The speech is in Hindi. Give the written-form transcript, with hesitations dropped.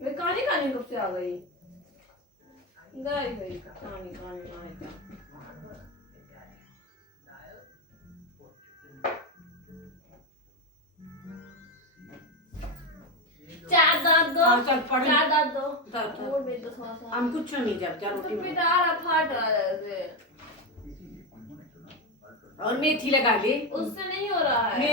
वे कहानी कहानी कब से आ गई? गई कहानी कहानी कहानी क्या? चार दांत दो। हाँ, चल पढ़। चार दांत दो। दांत। और भी दो थोड़ा सा। हम कुछ नहीं जब क्या रोटी तो में बेटा आ फाट रहा है ऐसे। और मेथी लगा ली। उससे नहीं हो रहा है।